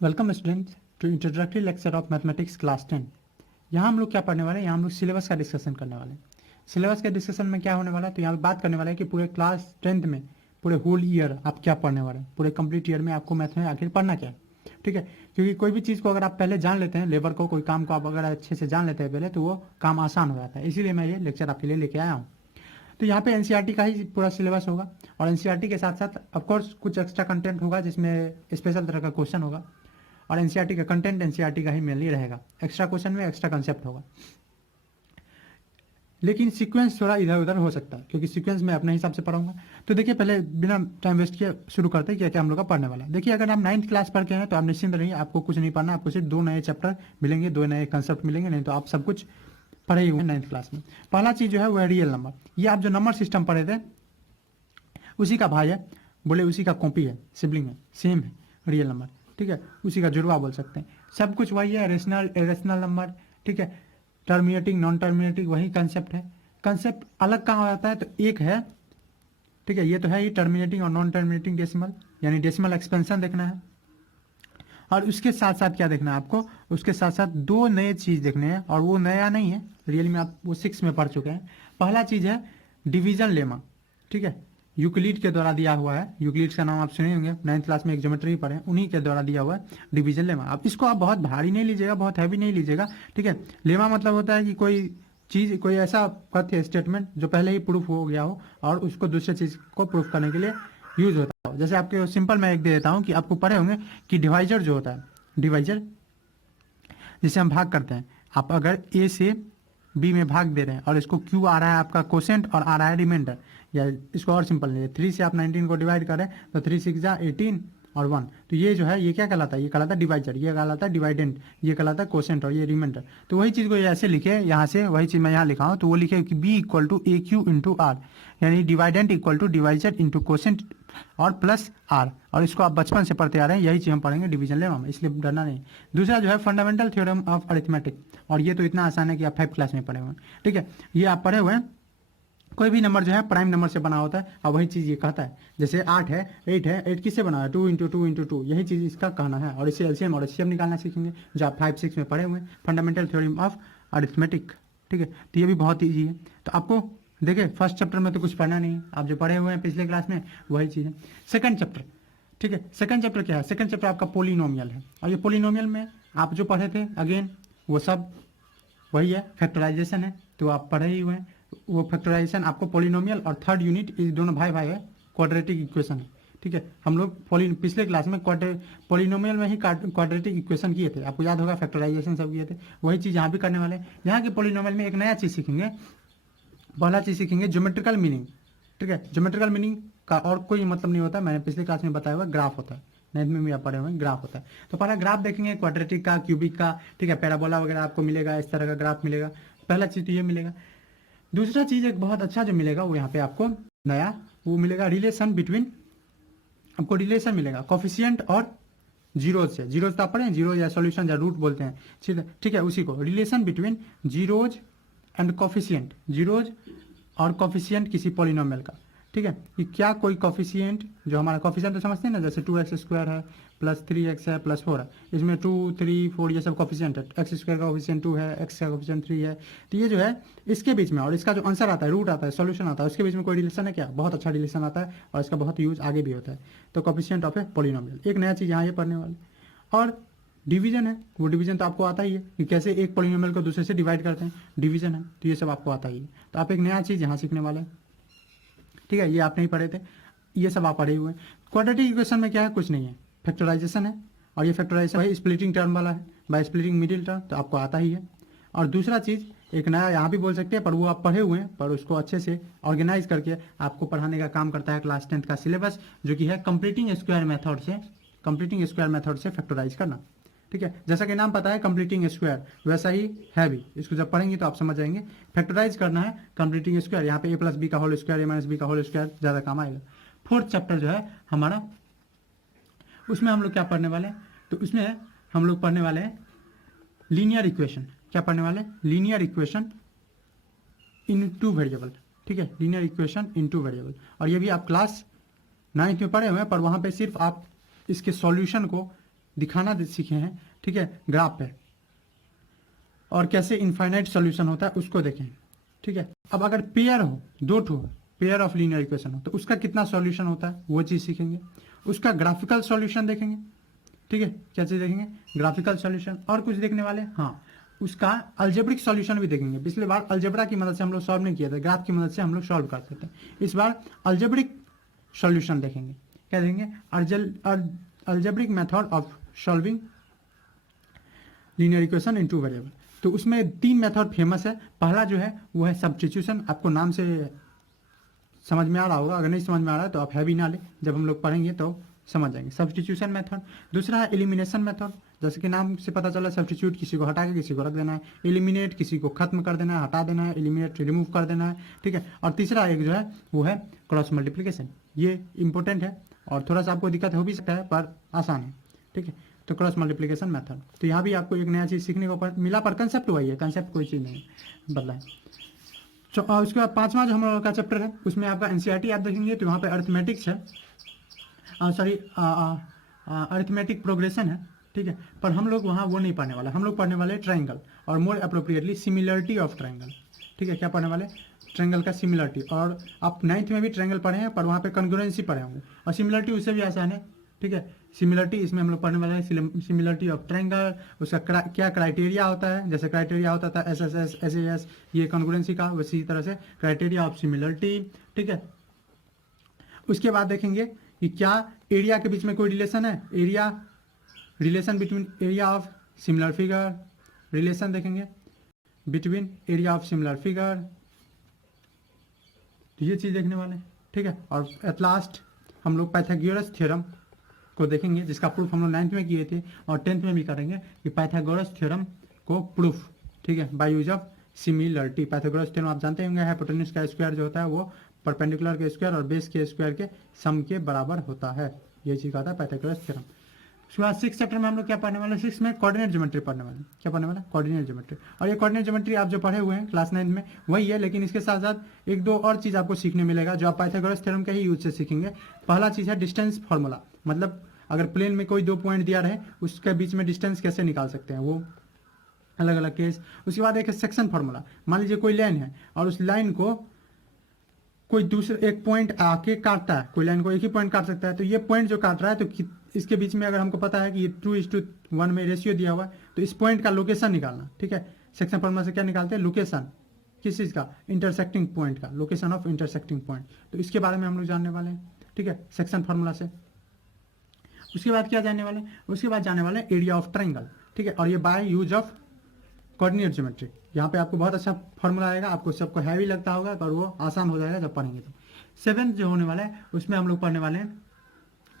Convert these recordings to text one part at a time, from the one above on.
Welcome students to introductory lecture of mathematics class 10। यहाँ हम लोग क्या पढ़ने वाले हैं, यहाँ हम लोग सिलेबस का डिस्कशन करने वाले हैं। सिलेबस के डिस्कशन में क्या होने वाला है, तो यहाँ पे बात करने वाला है कि पूरे क्लास 10th में पूरे होल ईयर आप क्या पढ़ने वाले हैं, पूरे कंप्लीट ईयर में आपको मैथ में आखिर पढ़ना क्या है। ठीक है, क्योंकि कोई भी चीज़ को अगर आप पहले जान लेते हैं, लेबर को कोई काम को आप अगर अच्छे से जान लेते हैं पहले, तो वो काम आसान हो जाता है। इसीलिए मैं ये लेक्चर आपके लिए लेके आया हूँ। तो यहाँ पे एनसीईआरटी का ही पूरा सिलेबस होगा और एनसीईआरटी के साथ साथ ऑफकोर्स कुछ एक्स्ट्रा कंटेंट होगा जिसमें स्पेशल तरह का क्वेश्चन होगा। और एनसीईआरटी का कंटेंट एनसीईआरटी का ही मेनली रहेगा, एक्स्ट्रा क्वेश्चन में एक्स्ट्रा कंसेप्ट होगा, लेकिन सीक्वेंस थोड़ा इधर उधर हो सकता है क्योंकि सीक्वेंस मैं अपने हिसाब से पढ़ाऊंगा। तो देखिए, पहले बिना टाइम वेस्ट किए शुरू करते हैं क्या क्या हम लोग का पढ़ने वाला है। देखिए, अगर आप 9th क्लास पढ़ के हैं तो आप निश्चिंत रहिए, आपको कुछ नहीं पढ़ना, आपको सिर्फ 2 नए चैप्टर मिलेंगे, 2 नए कंसेप्ट मिलेंगे, नहीं तो आप सब कुछ पढ़े ही हुए हैं 9th क्लास में। पहला चीज़ जो है वो है रियल नंबर। ये आप जो नंबर सिस्टम पढ़े थे उसी का भाई है, बोले उसी का कॉपी है, सिबलिंग है, सेम है रियल नंबर। ठीक है, उसी का जुड़वा बोल सकते हैं। सब कुछ वही है, रेशनल इरेशनल नंबर। ठीक है, टर्मिनेटिंग नॉन टर्मिनेटिंग वही कंसेप्ट है। कंसेप्ट अलग कहाँ हो जाता है, तो एक है, ठीक है, ये तो है ही टर्मिनेटिंग और नॉन टर्मिनेटिंग डेसिमल, यानी डेसिमल एक्सपेंशन देखना है। और उसके साथ साथ क्या देखना है आपको, उसके साथ साथ 2 नए चीज़ देखने हैं, और वो नया नहीं है, रियल में आप वो 6 में पढ़ चुके हैं। पहला चीज़ है डिवीजन लेमा। ठीक है, यूक्लिड के द्वारा दिया हुआ है, यूक्लिड का नाम आप सुने होंगे, 9th क्लास में एक ज्योमेट्री पढ़े, उन्हीं के द्वारा दिया हुआ है डिवीजन लेमा। अब इसको आप बहुत भारी नहीं लीजिएगा, बहुत हैवी नहीं लीजिएगा। ठीक है, लेमा मतलब होता है कि कोई चीज़, कोई ऐसा तथ्य स्टेटमेंट जो पहले ही प्रूफ हो गया हो और उसको दूसरे चीज़ को प्रूफ करने के लिए यूज होता हो। जैसे आपके सिंपल मैं एक दे देता हूँ कि आपको पढ़े होंगे कि डिवाइजर जो होता है, डिवाइजर जिसे हम भाग करते हैं, आप अगर ए से बी में भाग दे रहे हैं और इसको क्यू आ रहा है आपका कोसेंट और आ रहा है रिमाइंडर, या इसको और सिंपल लीजिए, 3 से आप 19 को डिवाइड करें तो 3 6 जा 18 और 1, तो ये जो है ये क्या कहलाता है, ये कहलाता है डिवाइजर, ये कहलाता है डिवाइडेंट, ये कहलाता है कोसेंट और ये रिमाइंडर। तो वही चीज़ को ऐसे लिखे, यहाँ से वही चीज़ मैं यहाँ लिखा हूँ, तो वो लिखे कि B equal to A Q into R, यानी dividend equal to divisor into quotient और प्लस आर। और इसको आप बचपन से पढ़ते आ रहे हैं, यही चीज़ हम पढ़ेंगे डिवीजन लेमा में, इसलिए डरना नहीं। दूसरा जो है फंडामेंटल थ्योरम ऑफ अरिथमेटिक, और ये तो इतना आसान है कि आप 5th क्लास में पढ़े हुए हैं। ठीक है, ये आप पढ़े हुए हैं। कोई भी नंबर जो है प्राइम नंबर से बना होता है, और वही चीज़ ये कहता है, जैसे 8 है, 8 है, 8 किससे बना है, 2 इंटू 2 इंटू 2, यही चीज़ इसका कहना है। और इसे एलसीएम और एचसीएफ निकालना सीखेंगे, जो आप 5 6 में पढ़े हुए हैं, फंडामेंटल थ्योरम ऑफ अरिथमेटिक। ठीक है, तो ये भी बहुत ईजी है। तो आपको देखिए, फर्स्ट चैप्टर में तो कुछ पढ़ना नहीं है, आप जो पढ़े हुए हैं पिछले क्लास में वही चीज़ है। सेकंड चैप्टर, ठीक है, सेकंड चैप्टर क्या है, सेकंड चैप्टर आपका पोलिनोमियल है, और ये पोलिनोमियल में आप जो पढ़े थे अगेन वो सब वही है, फैक्टराइजेशन है, तो आप पढ़े ही हुए हैं वो फैक्टराइजेशन। आपको पोलिनोमियल और थर्ड यूनिट ये दोनों भाई भाई है, क्वाड्रेटिक इक्वेशन है। ठीक है, हम लोग पिछले क्लास में पोलिनोमियल में ही क्वाड्रेटिक इक्वेशन किए थे, आपको याद होगा, फैक्टराइजेशन सब किए थे, वही चीज़ यहाँ भी करने वाले हैं। यहाँ के पोलिनोमियल में एक नया चीज़ सीखेंगे, पहला चीज़ सीखेंगे ज्योमेट्रिकल मीनिंग। ठीक है, ज्योमेट्रिकल मीनिंग का और कोई मतलब नहीं होता, मैंने पिछले क्लास में बताया हुआ, ग्राफ होता है, 9th में भी आप पढ़े हुए हैं, ग्राफ होता है। तो पहला ग्राफ देखेंगे क्वाड्रेटिक का, क्यूबिक का, ठीक है, पैराबोला वगैरह आपको मिलेगा, इस तरह का ग्राफ मिलेगा। पहला चीज़ तो ये मिलेगा। दूसरा चीज़ एक बहुत अच्छा जो मिलेगा वो यहाँ पे आपको नया वो मिलेगा, रिलेशन बिटवीन, आपको रिलेशन मिलेगा कॉफिशिएंट और जीरोज से। जीरोज तो आप पढ़े, जीरो या सॉल्यूशन या रूट बोलते हैं, ठीक है, उसी को relation between zeros and coefficient, zeros और कॉफिशिएंट किसी पॉलिनोमियल का। ठीक है, कि क्या कोई कॉफिशिएंट, जो हमारा कॉफिशिएंट तो समझते हैं ना, जैसे 2x स्क्वायर है प्लस 3x है प्लस 4 है, इसमें 2 3 4 ये सब कॉफिशिएंट है, एक्स स्क्वायर का कॉफिशिएंट 2 है, एक्स का कॉफिशिएंट 3 है, तो ये जो है इसके बीच में, और इसका जो आंसर आता है, रूट आता है, सॉल्यूशन आता है, उसके बीच में कोई रिलेशन है क्या, बहुत अच्छा रिलेशन आता है, और इसका बहुत यूज आगे भी होता है। तो कॉफिशिएंट ऑफ ए पॉलिनोमियल एक नया चीज़ यहाँ ये पढ़ने वाले। और डिवीजन है, वो डिवीजन तो आपको आता ही है कि कैसे एक पॉलिनोमियल को दूसरे से डिवाइड करते हैं, डिवीजन है, तो ये सब आपको आता ही है। तो आप एक नया चीज़ यहाँ सीखने वाले हैं। ठीक है, ये आप नहीं पढ़े थे, ये सब आप पढ़े हुए हैं। क्वाड्रेटिक इक्वेशन में क्या है, कुछ नहीं है, फैक्टराइजेशन है, और ये फैक्टराइजेशन वही स्प्लिटिंग टर्म वाला है, बाय स्प्लिटिंग मिडिल टर्म, तो आपको आता ही है। और दूसरा चीज़ एक नया यहाँ भी बोल सकते हैं, पर वो आप पढ़े हुए हैं, पर उसको अच्छे से ऑर्गेनाइज करके आपको पढ़ाने का काम करता है क्लास 10th का सिलेबस, जो कि है कंप्लीटिंग स्क्वायर मेथड से, कंप्लीटिंग स्क्वायर मेथड से फैक्टराइज करना। ठीक है, जैसा कि नाम पता है कंप्लीटिंग स्क्वायर, वैसा ही है भी, इसको जब पढ़ेंगे तो आप समझ जाएंगे। फैक्टराइज करना है कंप्लीटिंग स्क्वायर, यहाँ पे a प्लस बी का whole square, a minus B का होल स्क्वायर ज़्यादा काम आएगा। फोर्थ चैप्टर जो है हमारा, उसमें हम लोग क्या पढ़ने वाले हैं, तो उसमें हम लोग पढ़ने वाले हैं लीनियर इक्वेशन। क्या पढ़ने वाले हैं, linear equation in two variable. ठीक है, linear equation in two variable, और ये भी आप क्लास 9th में पढ़े हुए हैं, पर वहाँ पे सिर्फ आप इसके सॉल्यूशन को दिखाना सीखे हैं, ठीक है, ग्राफ पे, और कैसे इनफाइनाइट सॉल्यूशन होता है उसको देखें, ठीक है। अब अगर पेयर हो, दो ठो पेयर ऑफ लीनियर इक्वेशन हो तो उसका कितना सॉल्यूशन होता है वो चीज़ सीखेंगे। उसका ग्राफिकल सॉल्यूशन देखेंगे, ठीक है, क्या चीज़ देखेंगे, ग्राफिकल सॉल्यूशन। और कुछ देखने वाले, हाँ, उसका अलजेब्रिक सॉल्यूशन भी देखेंगे। पिछले बार अलजेब्रा की मदद से हम लोग सॉल्व नहीं किया था, ग्राफ की मदद से हम लोग सॉल्व करते थे। इस बार अलजेब्रिक सॉल्यूशन देखेंगे। क्या देखेंगे, algebraic method of solving linear equation in two variable. तो उसमें 3 मेथड फेमस है। पहला जो है वो है सब्स्टिट्यूशन, आपको नाम से समझ में आ रहा होगा, अगर नहीं समझ में आ रहा है तो आप हैवी ना ले, जब हम लोग पढ़ेंगे तो समझ जाएंगे। Substitution method. दूसरा है एलिमिनेशन मेथड, जैसे कि नाम से पता चला, सब्स्टिट्यूट किसी को हटा के किसी को रख देना है, एलिमिनेट किसी को खत्म कर देना है, हटा देना है, एलिमिनेट रिमूव कर देना है, ठीक है। और तीसरा एक जो है वो है क्रॉस मल्टीप्लिकेशन। ये इंपॉर्टेंट है और थोड़ा सा आपको दिक्कत हो भी सकता है पर आसान है, ठीक है। तो क्रॉस मल्टीप्लिकेशन मेथड, तो यहाँ भी आपको एक नया चीज़ सीखने को मिला, पर कंसेप्ट वही है, कंसेप्ट कोई चीज़ नहीं बदला है। उसके बाद 5वां जो हम लोगों का चैप्टर है उसमें आपका एनसीईआरटी आप देखेंगे तो वहाँ पे अरिथमेटिक्स है, सॉरी अरिथमेटिक प्रोग्रेशन है, ठीक है। पर हम लोग वहाँ वो नहीं पढ़ने वाले, हम लोग पढ़ने वाले ट्रायंगल, और मोर अप्रोप्रिएटली सिमिलरिटी ऑफ ट्रायंगल, ठीक है। क्या पढ़ने वाले, ट्रायंगल का सिमिलरिटी। और आप 9th में भी ट्रायंगल पढ़े हैं पर वहाँ पे कॉन्ग्रुएंसी पढ़े होंगे, और सिमिलरिटी उससे भी आसान है, ठीक है। सिमिलरिटी इसमें हम लोग पढ़ने वाले हैं सिमिलरिटी ऑफ ट्रायंगल, उसका क्या क्राइटेरिया होता है, जैसे क्राइटेरिया होता था SSS SAS, ये कॉन्ग्रुएंसी का, वैसी तरह से क्राइटेरिया ऑफ सिमिलरिटी, ठीक है। उसके बाद देखेंगे कि क्या एरिया के बीच में कोई रिलेशन है, area relation between area of similar figure, relation देखेंगे between area of similar figure, तो ये चीज़ देखने वाले, ठीक है। और एट लास्ट हम लोग पाइथागोरस थ्योरम को देखेंगे, जिसका प्रूफ हम लोग 9th में किए थे और 10th में भी करेंगे, कि पाइथागोरस थ्योरम को प्रूफ, ठीक है, by use of similarity. Pythagoras theorem आप जानते होंगे, हाइपोटेन्यूज का स्क्वायर जो होता है वो परपेंडिकुलर के स्क्वायर और बेस के स्क्वायर के सम के बराबर होता है, ये चीज़ कहता है पाइथागोरस थ्योरम। उसके बाद 6th चैप्टर में हम लोग क्या पढ़ने वाले, 6 में कोऑर्डिनेट ज्योमेट्री पढ़ने वाले। क्या पढ़ने वाला, कोऑर्डिनेट ज्योमेट्री। और ये कोऑर्डिनेट ज्योमेट्री आप जो पढ़े हुए हैं क्लास 9 में वही है, लेकिन इसके साथ साथ 1-2 और चीज़ आपको सीखने मिलेगा जो आप पाइथागोरस थ्योरम के ही यूज से सीखेंगे। पहला चीज़ है डिस्टेंस फार्मूला, मतलब अगर प्लेन में कोई 2 पॉइंट दिया रहे उसके बीच में डिस्टेंस कैसे निकाल सकते हैं, वो अलग अलग केस। उसके बाद एक सेक्शन फार्मूला, मान लीजिए कोई लाइन है और उस लाइन को कोई दूसरे एक पॉइंट आके काटता है, कोई लाइन को एक ही पॉइंट काट सकता है, तो ये पॉइंट जो काट रहा है तो इसके बीच में अगर हमको पता है कि ये 2:1 में रेशियो दिया हुआ है तो इस पॉइंट का लोकेशन निकालना, ठीक है। सेक्शन फार्मूला से क्या निकालते हैं, लोकेशन, किस चीज़ का, इंटरसेक्टिंग पॉइंट का, लोकेशन ऑफ इंटरसेक्टिंग पॉइंट। तो इसके बारे में हम लोग जानने वाले हैं, ठीक है, सेक्शन फार्मूला से। उसके बाद क्या जानने वाले, उसके बाद जाने वाले एरिया ऑफ ट्रायंगल, ठीक है। और ये by use of coordinate geometry, यहाँ पे आपको बहुत अच्छा फॉर्मूला आएगा, आपको सबको हैवी लगता होगा पर वो आसान हो जाएगा जब पढ़ेंगे तो। 7th जो होने वाला है उसमें हम लोग पढ़ने वाले हैं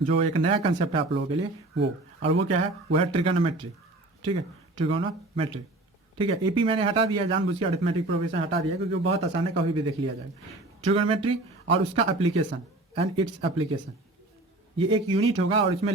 जो एक नया कंसेप्ट है आप लोगों के लिए, वो, और वो क्या है, वो है ट्रिगोनोमेट्री, ठीक है, ट्रिगोनोमेट्री, ठीक है। एपी मैंने हटा दिया जानबूझ के, अरिथमेटिक प्रोग्रेशन हटा दिया क्योंकि वो बहुत आसान है, कभी भी देख लिया जाएगा। ट्रिगोनोमेट्री और उसका एप्लीकेशन एंड इट्स एप्लीकेशन, ये एक यूनिट होगा और इसमें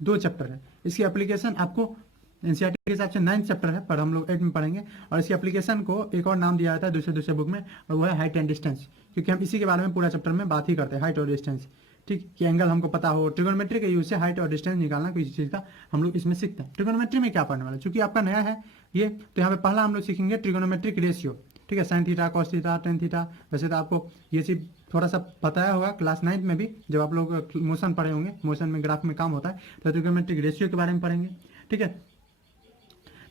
2 चैप्टर है। इसकी एप्लीकेशन आपको एनसीईआरटी के हिसाब से 9th चैप्टर है पर हम लोग 8 में पढ़ेंगे, और इसकी एप्लीकेशन को एक और नाम दिया जाता है दूसरे बुक में, और वो है हाइट एंड डिस्टेंस, क्योंकि हम इसी के बारे में पूरा चैप्टर में बात ही करते हैं, हाइट और डिस्टेंस, ठीक, कि एंगल हमको पता हो, ट्रिगोनोमेट्री के यूज से हाइट और डिस्टेंस निकालना किसी चीज़ का हम लोग इसमें सीखते हैं। ट्रिगोनोमेट्री में क्या पढ़ने वाला, चूंकि आपका नया है ये, तो यहाँ पे पहला हम लोग सीखेंगे ट्रिगोनोमेट्रिक रेशियो, ठीक है, sine theta, cos theta, tan theta. वैसे तो आपको ये चीज़ थोड़ा सा बताया होगा क्लास 9th में भी, जब आप लोग मोशन पढ़े होंगे, मोशन में ग्राफ में काम होता है, तो ट्रिगोनोमेट्रिक रेशियो के बारे में पढ़ेंगे, ठीक है।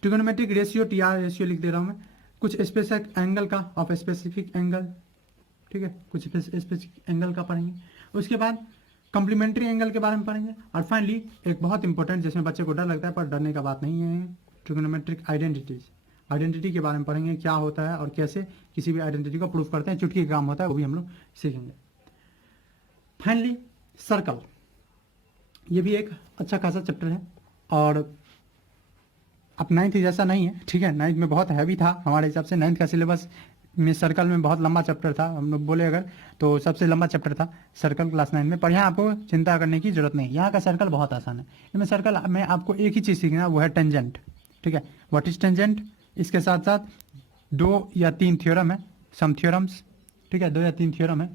ट्रिगोनोमेट्रिक रेशियो, TR रेशियो लिख दे रहा हूँ मैं, कुछ स्पेसिफिक एंगल का, ऑफ स्पेसिफिक एंगल, ठीक है, कुछ स्पेसिफिक एंगल का पढ़ेंगे। उसके बाद कॉम्प्लीमेंट्री एंगल के बारे में पढ़ेंगे, और फाइनली एक बहुत इंपॉर्टेंट जिसमें बच्चे को डर लगता है पर डरने का बात नहीं है, ट्रिगोनोमेट्रिक आइडेंटिटीज, आइडेंटिटी के बारे में पढ़ेंगे, क्या होता है और कैसे किसी भी आइडेंटिटी को प्रूफ करते हैं, चुटकी का काम होता है, वो भी हम लोग सीखेंगे। फाइनली सर्कल, ये भी एक अच्छा खासा चैप्टर है, और अब 9th जैसा नहीं है, ठीक है, 9th में बहुत हैवी था हमारे हिसाब से, 9th का सिलेबस में सर्कल में बहुत लंबा चैप्टर था, हम लोग बोले अगर तो सबसे लंबा चैप्टर था सर्कल क्लास 9 में, पर यहाँ आपको चिंता करने की जरूरत नहीं, यहाँ का सर्कल बहुत आसान है। इसमें सर्कल में आपको एक ही चीज़ सीखना, वो है टेंजेंट, ठीक है, व्हाट इज टेंजेंट, इसके साथ साथ 2 या 3 थ्योरम है, सम थ्योरम्स, ठीक है, 2 या 3 थ्योरम है,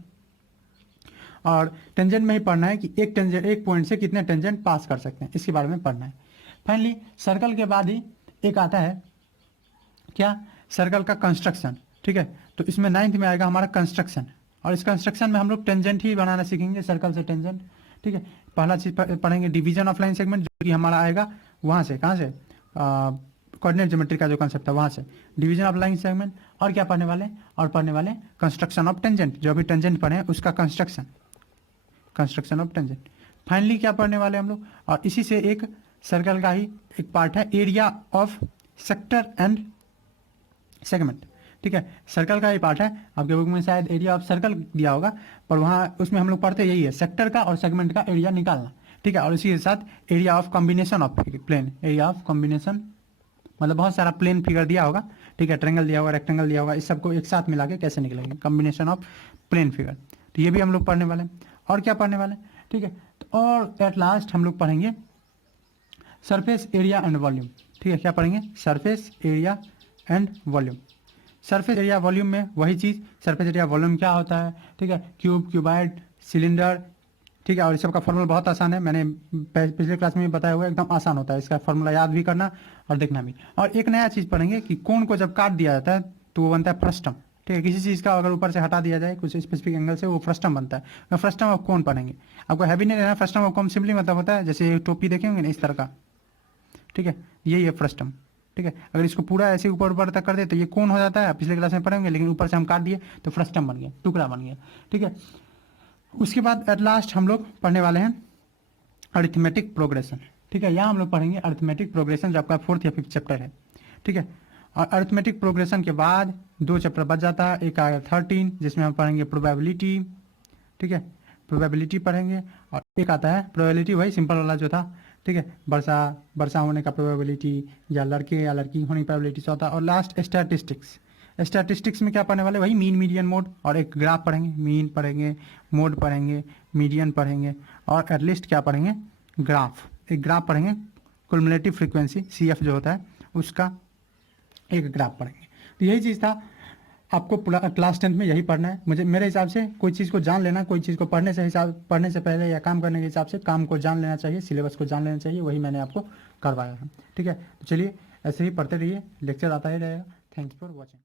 और टेंजेंट में ही पढ़ना है कि एक पॉइंट से कितने टेंजेंट पास कर सकते हैं, इसके बारे में पढ़ना है। फाइनली सर्कल के बाद ही एक आता है क्या, सर्कल का कंस्ट्रक्शन। ठीक है, तो इसमें 9th में आएगा हमारा कंस्ट्रक्शन, और इस कंस्ट्रक्शन में हम लोग टेंजेंट ही बनाना सीखेंगे, सर्कल से टेंजेंट। ठीक है, पहला चीज पढ़ेंगे डिवीजन ऑफ लाइन सेगमेंट, जो कि हमारा आएगा वहाँ से, कहाँ से, कोऑर्डिनेट ज्योमेट्री का जो कंसेप्ट है वहाँ से, डिवीजन ऑफ लाइन सेगमेंट। और क्या पढ़ने वाले, और पढ़ने वाले कंस्ट्रक्शन ऑफ टेंजेंट, जो अभी टेंजेंट पढ़े हैं उसका construction, construction of tangent. Finally क्या पढ़ने वाले हम लोग, और इसी से एक सर्कल का ही एक पार्ट है area of sector and segment. ठीक है, सर्कल का ही पार्ट है, आपके बुक में शायद एरिया ऑफ सर्कल दिया होगा, पर वहाँ उसमें हम लोग पढ़ते यही है, सेक्टर का और सेगमेंट का एरिया निकालना। ठीक है, और इसी के साथ area of combination of plane, area of combination मतलब बहुत सारा प्लेन फिगर दिया होगा। ठीक है, ट्रेंगल दिया होगा, रेक्टेंगल दिया होगा, इस सबको एक साथ मिला के कैसे निकलेंगे, कॉम्बिनेशन ऑफ प्लेन फिगर। तो ये भी हम लोग पढ़ने वाले हैं। और क्या पढ़ने वाले हैं, ठीक है, तो और एट लास्ट हम लोग पढ़ेंगे सरफेस एरिया एंड वॉल्यूम। ठीक है, क्या पढ़ेंगे, surface area and volume. Surface area volume में वही चीज़, सरफेस एरिया वॉल्यूम क्या होता है, ठीक है, क्यूब, क्यूबाइड, सिलेंडर। ठीक है, और इस सब का फॉर्मूला बहुत आसान है, मैंने पिछले क्लास में भी बताया हुआ है, एकदम आसान होता है इसका फॉर्मूला याद भी करना और देखना भी। और एक नया चीज़ पढ़ेंगे कि कोण को जब काट दिया जाता है तो वो बनता है फ्रस्टम। ठीक है, किसी चीज़ का अगर ऊपर से हटा दिया जाए कुछ स्पेसिफिक एंगल से, वो फ्रस्टम बनता है। फ्रस्टम ऑफ कोण पढ़ेंगे, आपको हैवी नहीं रहना। फ्रस्टम ऑफ कोण सिंपली मतलब होता है जैसे टोपी देखेंगे ना इस तरह का, ठीक है, यही है फ्रस्टम। ठीक है, अगर इसको पूरा ऐसे ऊपर ऊपर तक कर दे तो ये कोण हो जाता है, पिछले क्लास में पढ़ेंगे, लेकिन ऊपर से हम काट दिए तो फ्रस्टम बन गया, टुकड़ा बन गया। ठीक है, उसके बाद एट लास्ट हम लोग पढ़ने वाले हैं अरिथमेटिक प्रोग्रेशन। ठीक है, यहाँ हम लोग पढ़ेंगे अरिथमेटिक प्रोग्रेशन, जो आपका 4th या 5th चैप्टर है। ठीक है, और अरिथमेटिक प्रोग्रेशन के बाद 2 चैप्टर बच जाता है, एक आएगा 13 जिसमें हम पढ़ेंगे प्रोबेबिलिटी। ठीक है, प्रोबेबिलिटी पढ़ेंगे, और एक आता है प्रोबेबिलिटी, वही सिंपल वाला जो था। ठीक है, वर्षा होने का प्रोबेबिलिटी, या लड़के या लड़की होने की प्रोबेबिलिटी से होता है। और लास्ट स्टैटिस्टिक्स। स्टैटिस्टिक्स में क्या पढ़ने वाले, वही मीन, मीडियन, मोड, और एक ग्राफ पढ़ेंगे। मीन पढ़ेंगे, मोड पढ़ेंगे, मीडियन पढ़ेंगे, और एटलीस्ट क्या पढ़ेंगे, ग्राफ। एक ग्राफ पढ़ेंगे, कुमुलेटिव फ्रीक्वेंसी CF जो होता है उसका एक ग्राफ पढ़ेंगे। तो यही चीज़ था, आपको क्लास 10th में यही पढ़ना है। मेरे हिसाब से कोई चीज़ को जान लेना, कोई चीज़ को पढ़ने से पहले या काम करने के हिसाब से काम को जान लेना चाहिए, सिलेबस को जान लेना चाहिए, वही मैंने आपको करवाया है। ठीक है, तो चलिए ऐसे ही पढ़ते रहिए, लेक्चर आता ही रहेगा। Thanks for watching.